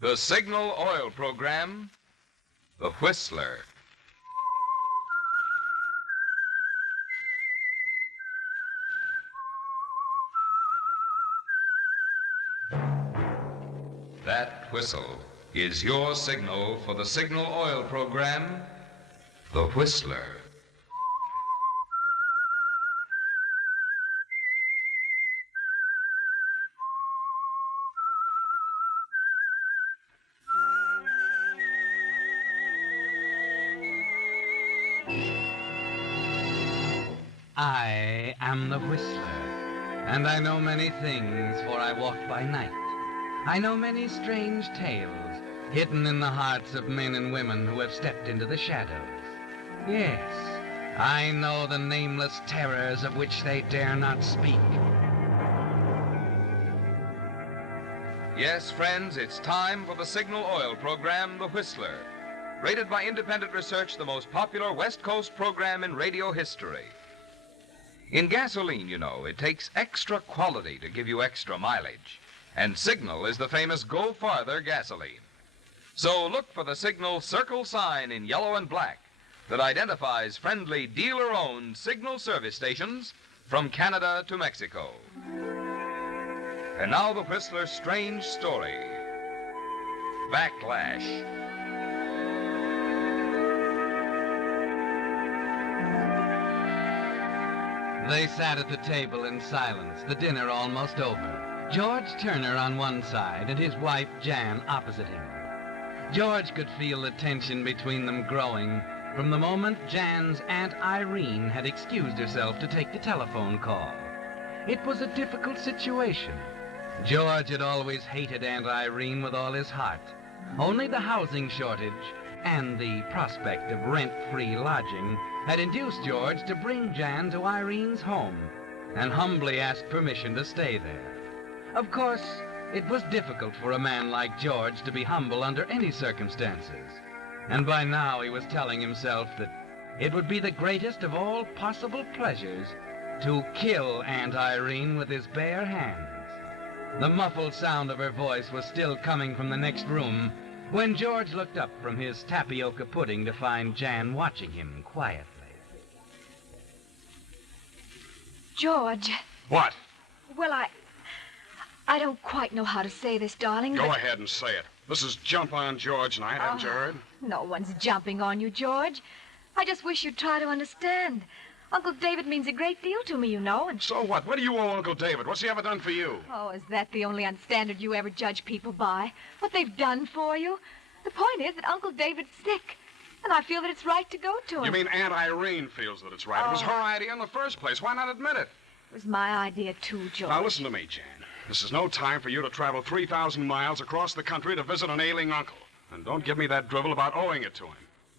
The Signal Oil Program, The Whistler. That whistle is your signal for the Signal Oil Program, The Whistler. I am the Whistler, and I know many things, for I walk by night. I know many strange tales, hidden in the hearts of men and women who have stepped into the shadows. Yes, I know the nameless terrors of which they dare not speak. Yes, friends, it's time for the Signal Oil Program, The Whistler. Rated by independent research, the most popular West Coast program in radio history. In gasoline, you know, it takes extra quality to give you extra mileage. And Signal is the famous Go Farther gasoline. So look for the Signal circle sign in yellow and black that identifies friendly dealer-owned Signal service stations from Canada to Mexico. And now the Whistler's strange story. Backlash. They sat at the table in silence, the dinner almost over. George Turner on one side and his wife Jan opposite him. George could feel the tension between them growing from the moment Jan's Aunt Irene had excused herself to take the telephone call. It was a difficult situation. George had always hated Aunt Irene with all his heart. Only the housing shortage and the prospect of rent-free lodging had induced George to bring Jan to Irene's home and humbly ask permission to stay there. Of course, it was difficult for a man like George to be humble under any circumstances, and by now he was telling himself that it would be the greatest of all possible pleasures to kill Aunt Irene with his bare hands. The muffled sound of her voice was still coming from the next room when George looked up from his tapioca pudding to find Jan watching him quietly. George. What? Well, I don't quite know how to say this, darling. Go ahead and say it. This is Jump on George night, haven't you heard? No one's jumping on you, George. I just wish you'd try to understand. Uncle David means a great deal to me, you know, and... So what? What do you owe Uncle David? What's he ever done for you? Oh, is that the only standard you ever judge people by? What they've done for you? The point is that Uncle David's sick, and I feel that it's right to go to him. You mean Aunt Irene feels that it's right? It was her idea in the first place. Why not admit it? It was my idea, too, George. Now, listen to me, Jan. This is no time for you to travel 3,000 miles across the country to visit an ailing uncle. And don't give me that drivel about owing it to him.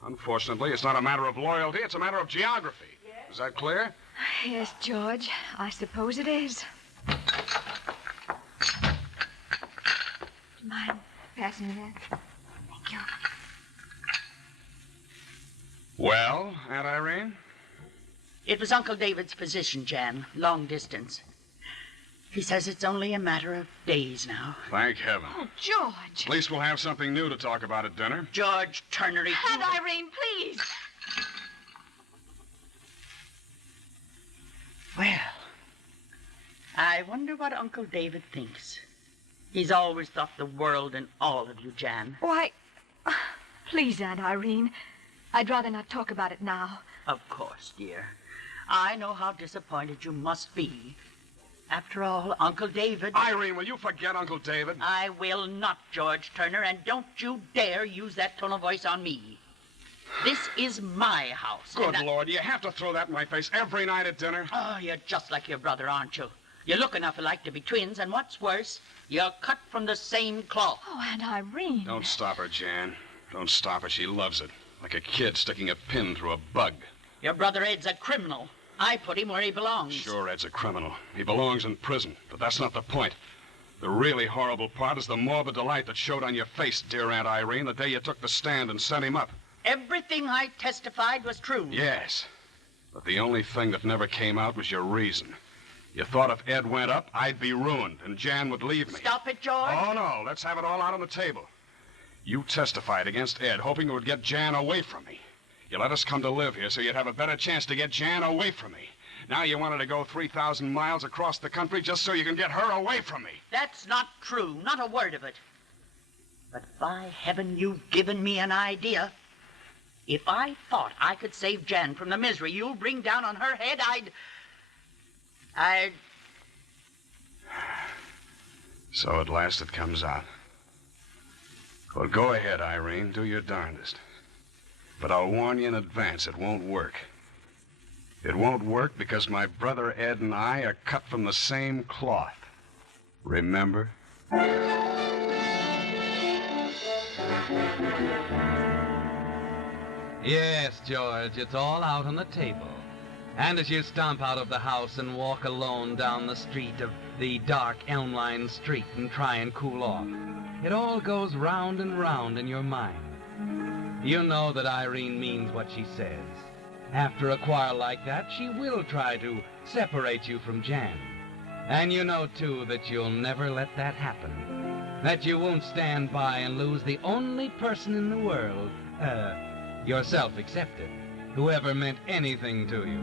Unfortunately, it's not a matter of loyalty, it's a matter of geography. Is that clear? Yes, George. I suppose it is. Do you mind passing me that? Thank you. Well, Aunt Irene? It was Uncle David's position, Jan, long distance. He says it's only a matter of days now. Thank heaven. Oh, George. At least we'll have something new to talk about at dinner. George Turner... Aunt Irene, please. Well, I wonder what Uncle David thinks. He's always thought the world and all of you, Jan. Why, please, Aunt Irene. I'd rather not talk about it now. Of course, dear. I know how disappointed you must be. After all, Uncle David... Irene, will you forget Uncle David? I will not, George Turner, and don't you dare use that tone of voice on me. This is my house. Good Lord, you have to throw that in my face every night at dinner? Oh, you're just like your brother, aren't you? You look enough alike to be twins, and what's worse, you're cut from the same cloth. Oh, Aunt Irene. Don't stop her, Jan. Don't stop her. She loves it. Like a kid sticking a pin through a bug. Your brother Ed's a criminal. I put him where he belongs. Sure, Ed's a criminal. He belongs in prison, but that's not the point. The really horrible part is the morbid delight that showed on your face, dear Aunt Irene, the day you took the stand and sent him up. Everything I testified was true. Yes, but the only thing that never came out was your reason. You thought if Ed went up, I'd be ruined, and Jan would leave me. Stop it, George. Oh, no, let's have it all out on the table. You testified against Ed, hoping it would get Jan away from me. You let us come to live here so you'd have a better chance to get Jan away from me. Now you wanted to go 3,000 miles across the country just so you can get her away from me. That's not true. Not a word of it. But by heaven, you've given me an idea. If I thought I could save Jan from the misery you'll bring down on her head, I'd... So at last it comes out. Well, go ahead, Irene. Do your darndest. But I'll warn you in advance, it won't work. It won't work because my brother Ed and I are cut from the same cloth. Remember? Yes, George, it's all out on the table. And as you stomp out of the house and walk alone down the street of the dark elm-lined street and try and cool off, it all goes round and round in your mind. You know that Irene means what she says. After a quarrel like that, she will try to separate you from Jan. And you know, too, that you'll never let that happen. That you won't stand by and lose the only person in the world, yourself excepted, who ever meant anything to you.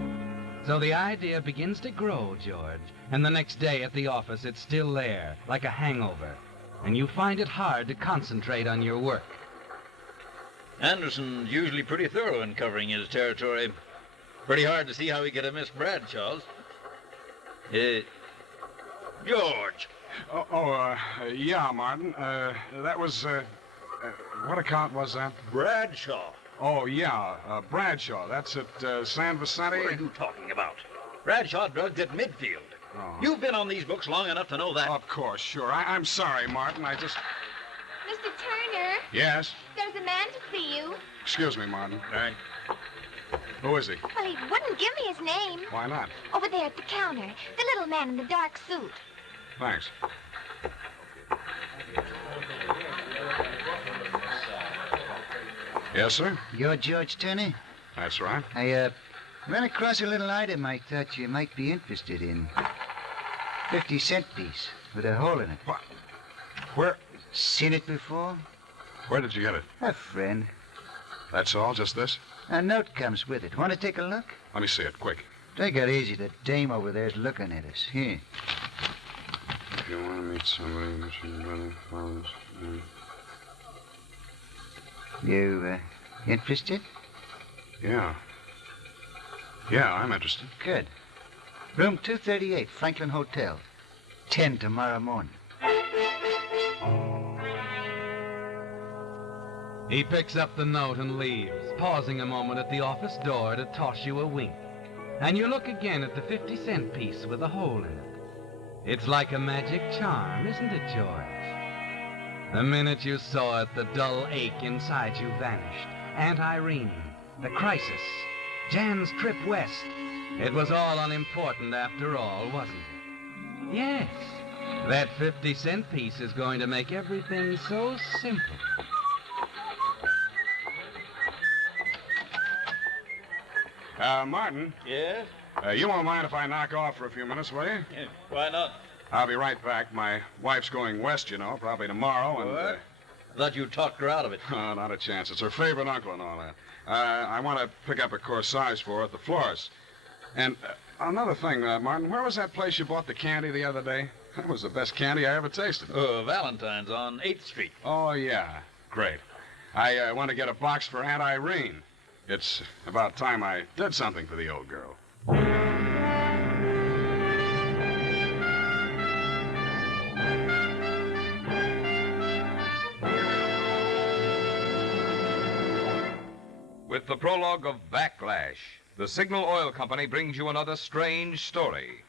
So the idea begins to grow, George, and the next day at the office it's still there, like a hangover, and you find it hard to concentrate on your work. Anderson's usually pretty thorough in covering his territory. Pretty hard to see how he could have missed Bradshaw's. George! Yeah, Martin. That was, what account was that? Bradshaw. Oh, yeah, Bradshaw. That's at San Vicente? What are you talking about? Bradshaw drugged at Midfield. Oh. You've been on these books long enough to know that. Of course, sure. I'm sorry, Martin. I just... Mr. Turner, Yes? there's a man to see you. Excuse me, Martin. All right. Who is he? Well, he wouldn't give me his name. Why not? Over there at the counter. The little man in the dark suit. Thanks. Yes, sir? You're George Turner? That's right. I, ran across a little item I thought you might be interested in. 50-cent piece with a hole in it. What? Where? Seen it before? Where did you get it? A friend. That's all? Just this? A note comes with it. Want to take a look? Let me see it, quick. Take it easy. The dame over there's looking at us. Here. If you want to meet somebody, mission brother, fathers. You, interested? Yeah. Yeah, I'm interested. Good. Room 238, Franklin Hotel. 10 tomorrow morning. He picks up the note and leaves, pausing a moment at the office door to toss you a wink. And you look again at the 50-cent piece with a hole in it. It's like a magic charm, isn't it, George? The minute you saw it, the dull ache inside you vanished. Aunt Irene, the crisis, Jan's trip west. It was all unimportant after all, wasn't it? Yes, that 50-cent piece is going to make everything so simple. Martin, Yes? you won't mind if I knock off for a few minutes, will you? Yeah, why not? I'll be right back. My wife's going west, you know, probably tomorrow, and... What? I thought you talked her out of it. Oh, not a chance. It's her favorite uncle and all that. I want to pick up a corsage for her at the florist. And another thing, Martin, where was that place you bought the candy the other day? That was the best candy I ever tasted. Oh, Valentine's on 8th Street. Oh, yeah. Great. I want to get a box for Aunt Irene. It's about time I did something for the old girl. With the prologue of Backlash, the Signal Oil Company brings you another strange story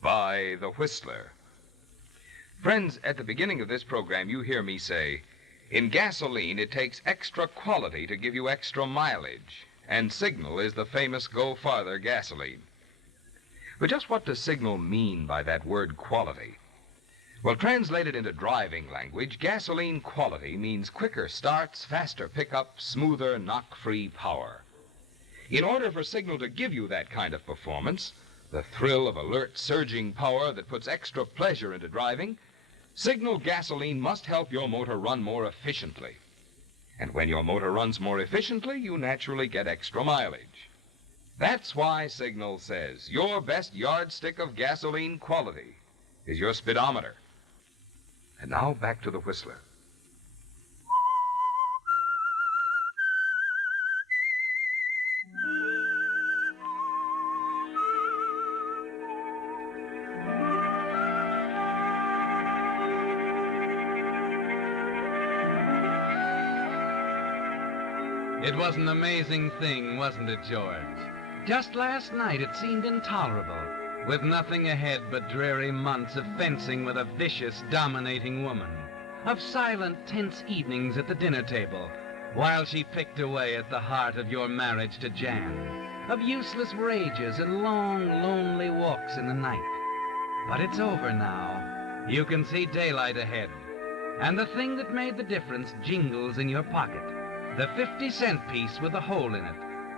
by The Whistler. Friends, at the beginning of this program, you hear me say, in gasoline, it takes extra quality to give you extra mileage, and Signal is the famous Go Farther gasoline. But just what does Signal mean by that word quality? Well, translated into driving language, gasoline quality means quicker starts, faster pickup, smoother, knock-free power. In order for Signal to give you that kind of performance, the thrill of alert, surging power that puts extra pleasure into driving, Signal gasoline must help your motor run more efficiently. And when your motor runs more efficiently, you naturally get extra mileage. That's why Signal says your best yardstick of gasoline quality is your speedometer. And now back to the Whistler. It was an amazing thing, wasn't it, George? Just last night it seemed intolerable, with nothing ahead but dreary months of fencing with a vicious, dominating woman, of silent, tense evenings at the dinner table, while she picked away at the heart of your marriage to Jan, of useless rages and long, lonely walks in the night. But it's over now. You can see daylight ahead, and the thing that made the difference jingles in your pocket. The 50-cent piece with a hole in it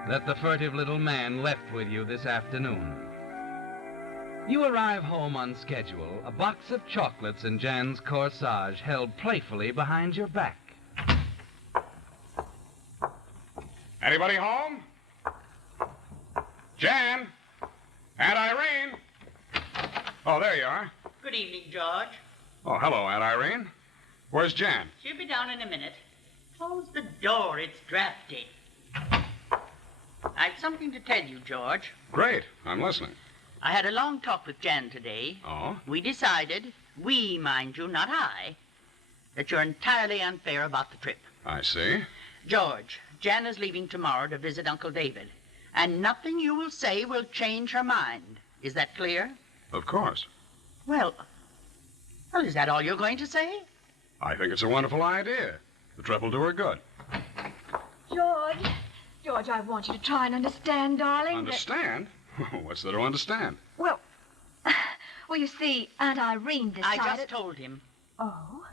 that the furtive little man left with you this afternoon. You arrive home on schedule, a box of chocolates and Jan's corsage held playfully behind your back. Anybody home? Jan? Aunt Irene? Oh, there you are. Good evening, George. Oh, hello, Aunt Irene. Where's Jan? She'll be down in a minute. Close the door. It's drafty. I've something to tell you, George. Great. I'm listening. I had a long talk with Jan today. Oh? We decided, we, mind you, not I, that you're entirely unfair about the trip. I see. George, Jan is leaving tomorrow to visit Uncle David, and nothing you will say will change her mind. Is that clear? Of course. Well, is that all you're going to say? I think it's a wonderful idea. The trip will do her good. George, I want you to try and understand, darling. Understand? What's there to understand? Well, you see, Aunt Irene decided... I just told him. Oh?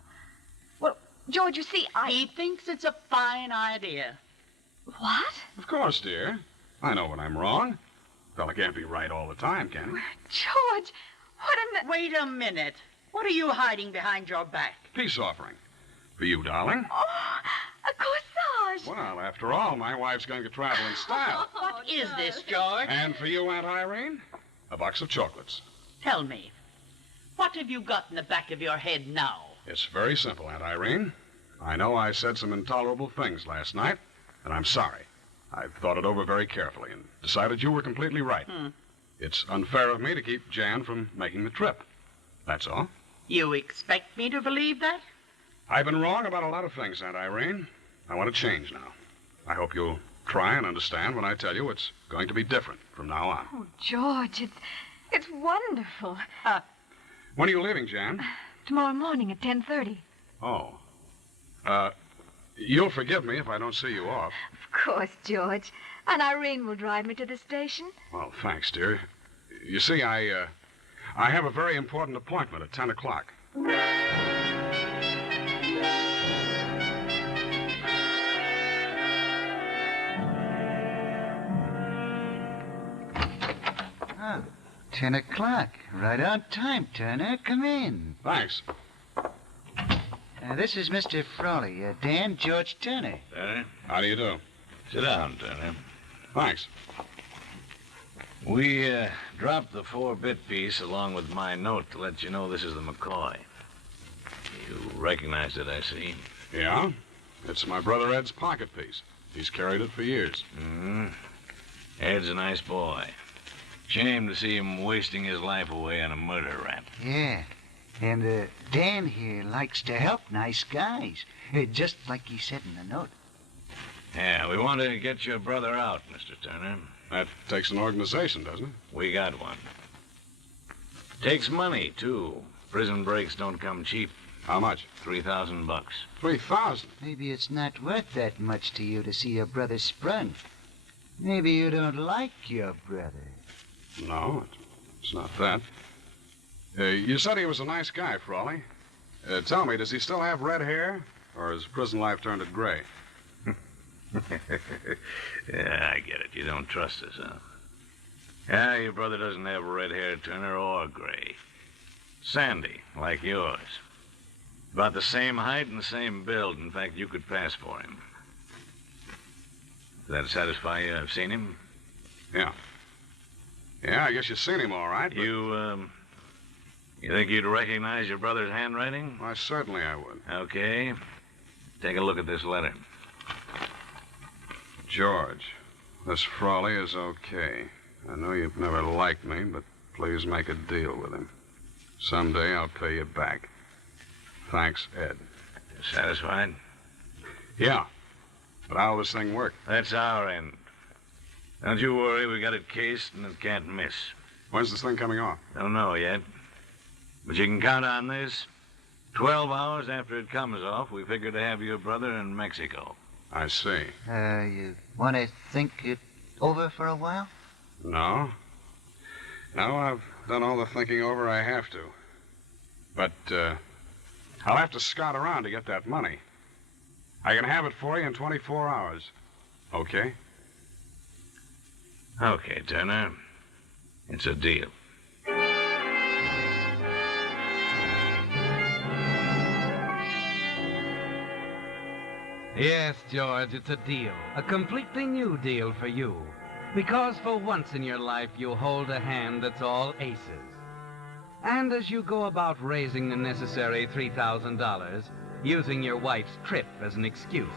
Well, George, you see, He thinks it's a fine idea. What? Of course, dear. I know when I'm wrong. Fella can't be right all the time, can he? George, what in the... Wait a minute. What are you hiding behind your back? Peace offering. For you, darling. Oh, a corsage. Well, after all, my wife's going to travel in style. What is this, George? And for you, Aunt Irene, a box of chocolates. Tell me, what have you got in the back of your head now? It's very simple, Aunt Irene. I know I said some intolerable things last night, and I'm sorry. I've thought it over very carefully and decided you were completely right. It's unfair of me to keep Jan from making the trip. That's all. You expect me to believe that? I've been wrong about a lot of things, Aunt Irene. I want to change now. I hope you'll try and understand when I tell you it's going to be different from now on. Oh, George, it's wonderful. When are you leaving, Jan? Tomorrow morning at 10:30. Oh. You'll forgive me if I don't see you off. Of course, George. And Irene will drive me to the station. Well, thanks, dear. You see, I have a very important appointment at 10 o'clock. Oh, 10 o'clock. Right on time, Turner. Come in. Thanks. This is Mr. Frawley. Dan George Turner. Turner? How do you do? Sit down, Turner. Thanks. We dropped the 4-bit piece along with my note to let you know this is the McCoy. You recognized it, I see. Yeah? It's my brother Ed's pocket piece. He's carried it for years. Mm-hmm. Ed's a nice boy. Shame to see him wasting his life away on a murder rap. Yeah. And Dan here likes to help nice guys. Just like he said in the note. Yeah, we want to get your brother out, Mr. Turner. That takes an organization, doesn't it? We got one. Takes money, too. Prison breaks don't come cheap. How much? $3,000. 3,000. Maybe it's not worth that much to you to see your brother sprung. Maybe you don't like your brother. No, it's not that. You said he was a nice guy, Frawley. Tell me, does he still have red hair? Or has prison life turned it gray? Yeah, I get it. You don't trust us, huh? Yeah, your brother doesn't have red hair, Turner, or gray. Sandy, like yours. About the same height and the same build. In fact, you could pass for him. Does that satisfy you? I've seen him. Yeah. Yeah, I guess you've seen him all right. But... You think you'd recognize your brother's handwriting? Why, certainly I would. Okay. Take a look at this letter. George, this Frawley is okay. I know you've never liked me, but please make a deal with him. Someday I'll pay you back. Thanks, Ed. Satisfied? Yeah. But how'll this thing work? That's our end. Don't you worry, we got it cased and it can't miss. When's this thing coming off? Don't know yet. But you can count on this. 12 hours after it comes off, we figure to have your brother in Mexico. I see. You want to think it over for a while? No. No, I've done all the thinking over I have to. But, I'll have to scout around to get that money. I can have it for you in 24 hours. Okay? Okay, Turner. It's a deal. Yes, George, it's a deal. A completely new deal for you. Because for once in your life, you hold a hand that's all aces. And as you go about raising the necessary $3,000, using your wife's trip as an excuse,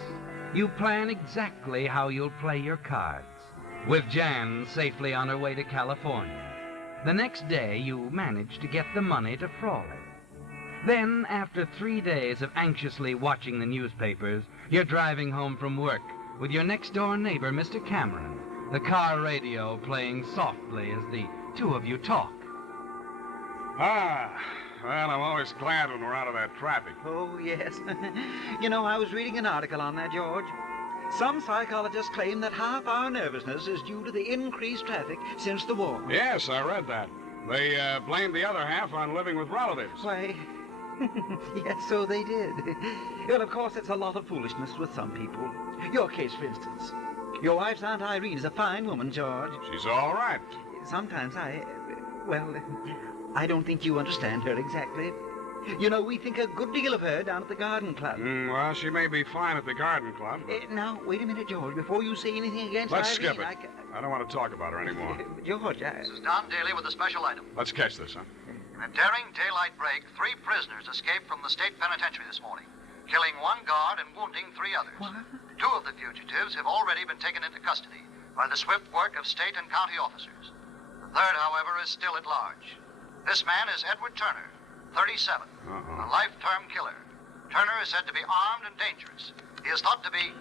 you plan exactly how you'll play your cards. With Jan safely on her way to California. The next day, you manage to get the money to Frawley. Then, after 3 days of anxiously watching the newspapers, you're driving home from work with your next-door neighbor, Mr. Cameron, the car radio playing softly as the two of you talk. Ah, well, I'm always glad when we're out of that traffic. Oh, yes. You know, I was reading an article on that, George. Some psychologists claim that half our nervousness is due to the increased traffic since the war. Yes, I read that. They blamed the other half on living with relatives. Why, yes, so they did. Well, of course, it's a lot of foolishness with some people. Your case, for instance. Your wife's Aunt Irene is a fine woman, George. She's all right. Sometimes I don't think you understand her exactly. You know, we think a good deal of her down at the garden club. Well, she may be fine at the garden club. Now, wait a minute, George, before you say anything against Let's Irene. skip it. I don't want to talk about her anymore. George, This is Don Daly with a special item. Let's catch this, huh? In a daring daylight break, 3 prisoners escaped from the state penitentiary this morning, killing 1 guard and wounding 3 others. What? 2 of the fugitives have already been taken into custody by the swift work of state and county officers. The 3rd, however, is still at large. This man is Edward Turner, 37, a life-term killer. Turner is said to be armed and dangerous. He is thought to be...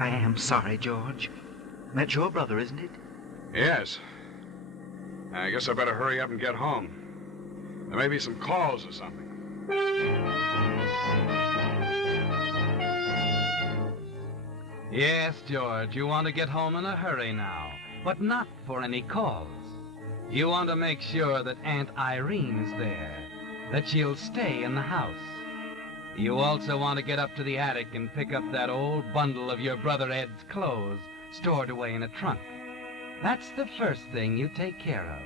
I am sorry, George. That's your brother, isn't it? Yes. I guess I better hurry up and get home. There may be some calls or something. Yes, George, you want to get home in a hurry now, but not for any calls. You want to make sure that Aunt Irene is there, that she'll stay in the house. You also want to get up to the attic and pick up that old bundle of your brother Ed's clothes stored away in a trunk. That's the first thing you take care of.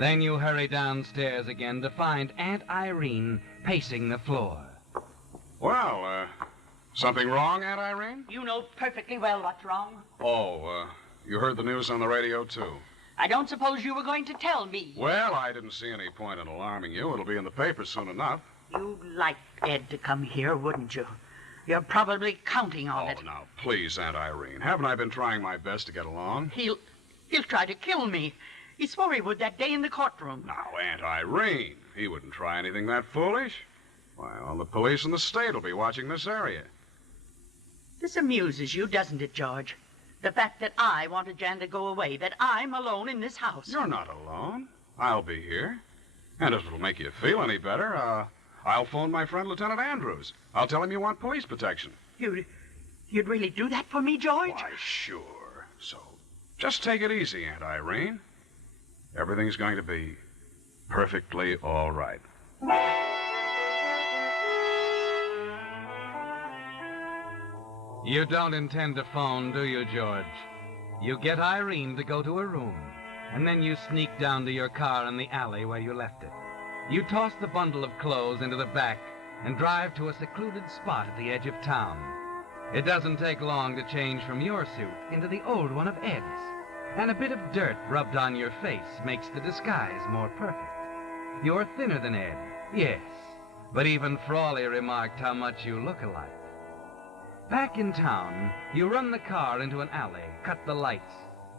Then you hurry downstairs again to find Aunt Irene pacing the floor. Well, something wrong, Aunt Irene? You know perfectly well what's wrong. Oh, you heard the news on the radio, too. I don't suppose you were going to tell me. Well, I didn't see any point in alarming you. It'll be in the paper soon enough. You'd like Ed to come here, wouldn't you? You're probably counting on it. Oh, now, please, Aunt Irene. Haven't I been trying my best to get along? He'll try to kill me. He swore he would that day in the courtroom. Now, Aunt Irene, he wouldn't try anything that foolish. Why, all the police in the state will be watching this area. This amuses you, doesn't it, George? The fact that I wanted Jan to go away, that I'm alone in this house. You're not alone. I'll be here. And if it'll make you feel any better, I'll phone my friend Lieutenant Andrews. I'll tell him you want police protection. You'd really do that for me, George? Why, sure. So, just take it easy, Aunt Irene. Everything's going to be perfectly all right. You don't intend to phone, do you, George? You get Irene to go to her room, and then you sneak down to your car in the alley where you left it. You toss the bundle of clothes into the back and drive to a secluded spot at the edge of town. It doesn't take long to change from your suit into the old one of Ed's. And a bit of dirt rubbed on your face makes the disguise more perfect. You're thinner than Ed, yes, but even Frawley remarked how much you look alike. Back in town, you run the car into an alley, cut the lights,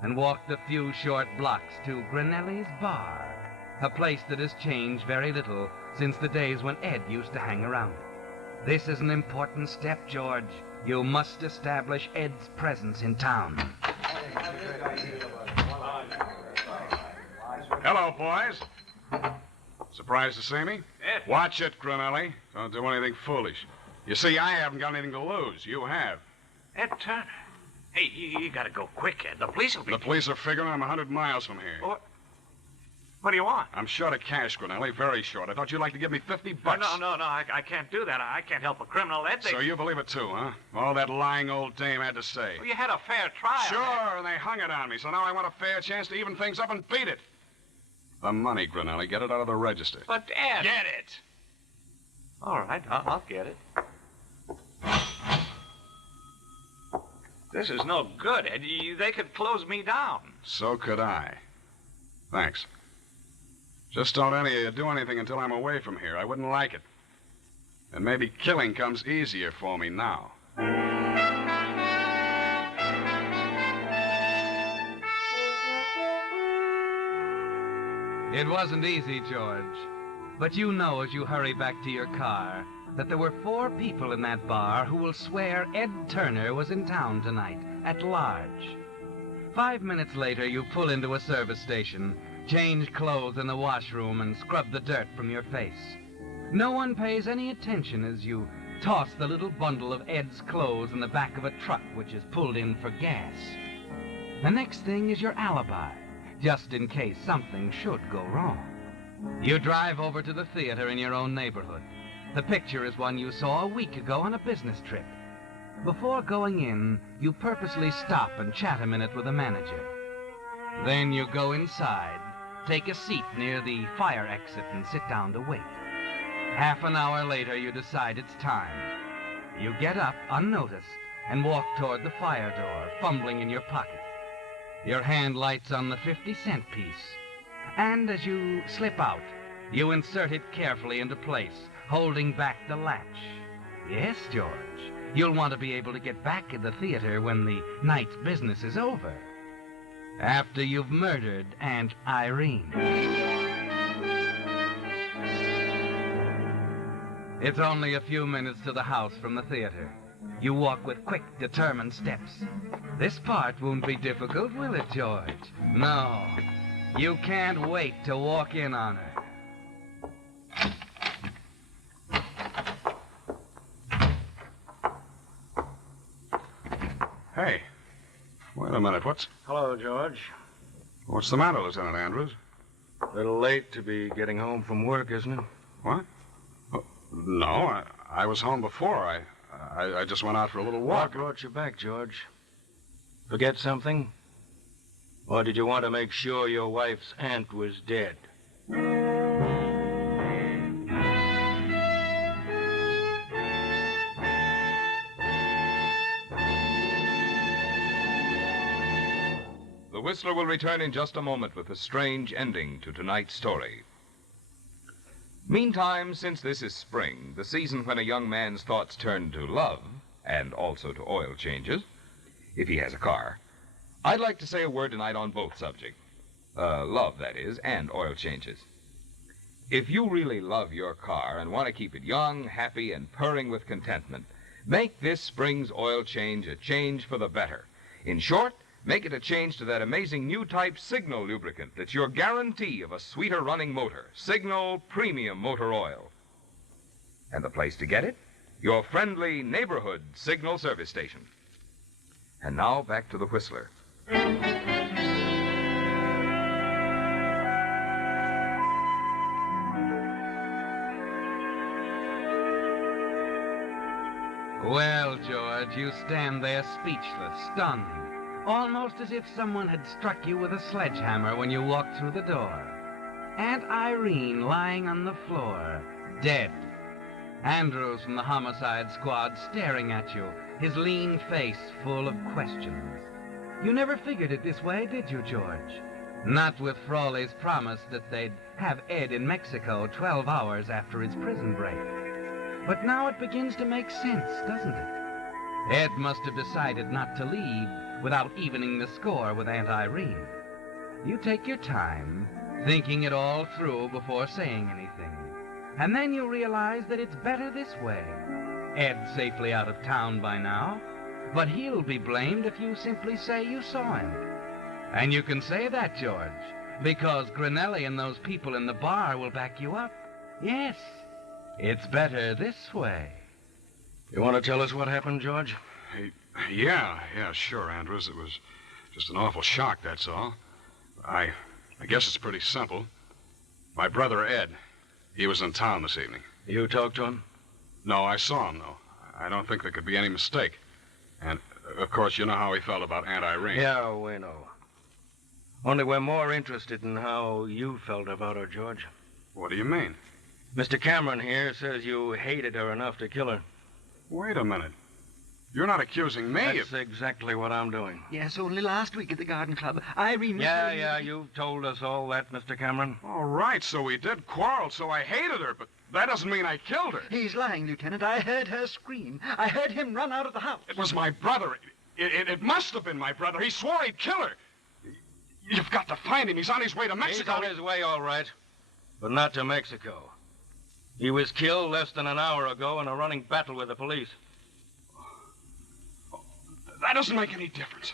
and walk the few short blocks to Grinelli's Bar, a place that has changed very little since the days when Ed used to hang around it. This is an important step, George. You must establish Ed's presence in town. Hello, boys. Surprised to see me? Ed. Watch it, Grinelli. Don't do anything foolish. You see, I haven't got anything to lose. You have. Ed Turner. Hey, you gotta go quick, Ed. The police will be... The police are figuring I'm 100 miles from here. What do you want? I'm short of cash, Grinelli. Very short. I thought you'd like to give me $50. No, I can't do that. I can't help a criminal. Ed, So you believe it, too, huh? All that lying old dame had to say. Well, you had a fair trial. Sure, and they hung it on me, so now I want a fair chance to even things up and beat it. The money, Grinelli. Get it out of the register. But, Ed... Get it! All right, I'll get it. This is no good, Ed. They could close me down. So could I. Thanks. Just don't any of you do anything until I'm away from here. I wouldn't like it. And maybe killing comes easier for me now. It wasn't easy, George. But you know as you hurry back to your car that there were 4 people in that bar who will swear Ed Turner was in town tonight, at large. 5 minutes later, you pull into a service station, change clothes in the washroom, and scrub the dirt from your face. No one pays any attention as you toss the little bundle of Ed's clothes in the back of a truck which is pulled in for gas. The next thing is your alibi, just in case something should go wrong. You drive over to the theater in your own neighborhood. The picture is one you saw a week ago on a business trip. Before going in, you purposely stop and chat a minute with the manager. Then you go inside, take a seat near the fire exit, and sit down to wait. Half an hour later, you decide it's time. You get up unnoticed and walk toward the fire door, fumbling in your pocket. Your hand lights on the 50-cent piece. And as you slip out, you insert it carefully into place, holding back the latch. Yes, George, you'll want to be able to get back in the theater when the night's business is over. After you've murdered Aunt Irene. It's only a few minutes to the house from the theater. You walk with quick, determined steps. This part won't be difficult, will it, George? No. You can't wait to walk in on her. Hey, wait a minute. Hello, George. What's the matter, Lieutenant Andrews? A little late to be getting home from work, isn't it? What? Oh, no, I was home before. I just went out for a little walk. What brought you back, George? Forget something? Or did you want to make sure your wife's aunt was dead? The Whistler will return in just a moment with a strange ending to tonight's story. Meantime, since this is spring, the season when a young man's thoughts turn to love, and also to oil changes, if he has a car, I'd like to say a word tonight on both subjects. Love, that is, and oil changes. If you really love your car and want to keep it young, happy, and purring with contentment, make this spring's oil change a change for the better. In short, make it a change to that amazing new type Signal lubricant that's your guarantee of a sweeter running motor, Signal Premium Motor Oil. And the place to get it? Your friendly neighborhood Signal service station. And now back to the Whistler. Well, George, you stand there speechless, stunned, almost as if someone had struck you with a sledgehammer when you walked through the door. Aunt Irene lying on the floor, dead. Andrews from the homicide squad staring at you, his lean face full of questions. You never figured it this way, did you, George? Not with Frawley's promise that they'd have Ed in Mexico 12 hours after his prison break. But now it begins to make sense, doesn't it? Ed must have decided not to leave without evening the score with Aunt Irene. You take your time, thinking it all through before saying anything. And then you realize that it's better this way. Ed's safely out of town by now, but he'll be blamed if you simply say you saw him. And you can say that, George, because Grinelli and those people in the bar will back you up. Yes, it's better this way. You want to tell us what happened, George? Yeah, sure, Andrews. It was just an awful shock, that's all. I guess it's pretty simple. My brother, Ed, he was in town this evening. You talked to him? No, I saw him, though. I don't think there could be any mistake. And, of course, you know how he felt about Aunt Irene. Yeah, we know. Only we're more interested in how you felt about her, George. What do you mean? Mr. Cameron here says you hated her enough to kill her. Wait a minute. You're not accusing me That's exactly what I'm doing. Yes, only last week at the garden club. Irene was... You've told us all that, Mr. Cameron. All right, so we did quarrel, so I hated her, but that doesn't mean I killed her. He's lying, Lieutenant. I heard her scream. I heard him run out of the house. It was my brother. It must have been my brother. He swore he'd kill her. You've got to find him. He's on his way to Mexico. He's on his way, all right. But not to Mexico. He was killed less than an hour ago in a running battle with the police. That doesn't make any difference.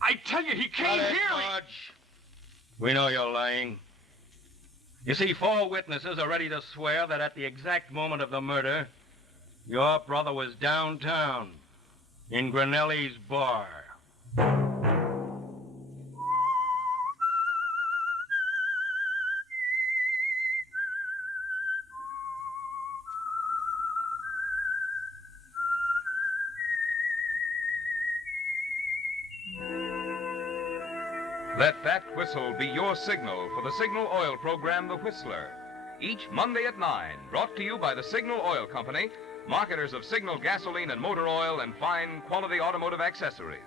I tell you, he came here. George. We know you're lying. You see, 4 witnesses are ready to swear that at the exact moment of the murder, your brother was downtown in Grinelli's bar. Let that whistle be your signal for the Signal Oil program, The Whistler. Each Monday at 9, brought to you by the Signal Oil Company, marketers of Signal gasoline and motor oil and fine quality automotive accessories.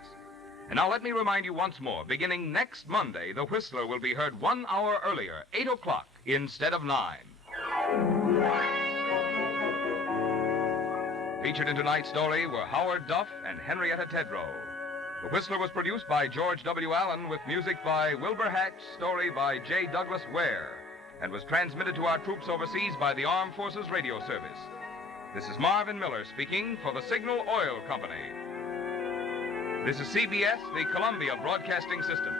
And now let me remind you once more, beginning next Monday, The Whistler will be heard 1 hour earlier, 8 o'clock, instead of 9. Featured in tonight's story were Howard Duff and Henrietta Tedrow. The Whistler was produced by George W. Allen with music by Wilbur Hatch, story by J. Douglas Ware, and was transmitted to our troops overseas by the Armed Forces Radio Service. This is Marvin Miller speaking for the Signal Oil Company. This is CBS, the Columbia Broadcasting System.